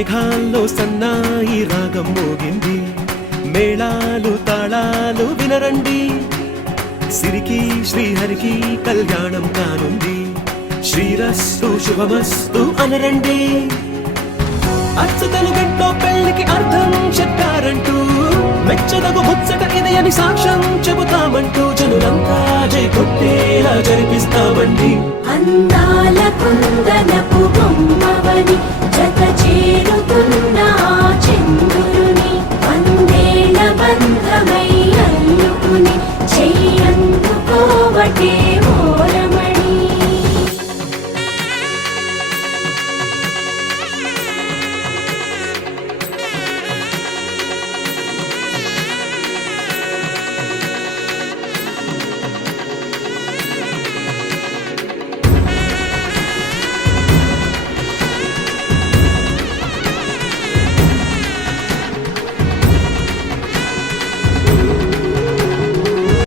మేఘాల్లో సన్నాయి రాగం మోగింది, మేళాలు తాళాలు వినరండి. సిరికి శ్రీహరికి కళ్యాణం కానుంది, శ్రీరస్తు శుభమస్తు అనరండి. అచ్చ తెలుగింట్లో పెళ్లికి అర్థం చెప్పారంటూ, మెచ్చదగు ముచ్చట ఇది అని సాక్ష్యం చెబుతామంటూ, జనులంతా జై కొట్టేలా జరిపిస్తామండి. అందాల కుందనపు బొమ్మవని జత చేరుతున్న చంద్రుని, వందేళ్ల బంధమై అల్లుకుని చెయ్యందుకోవటే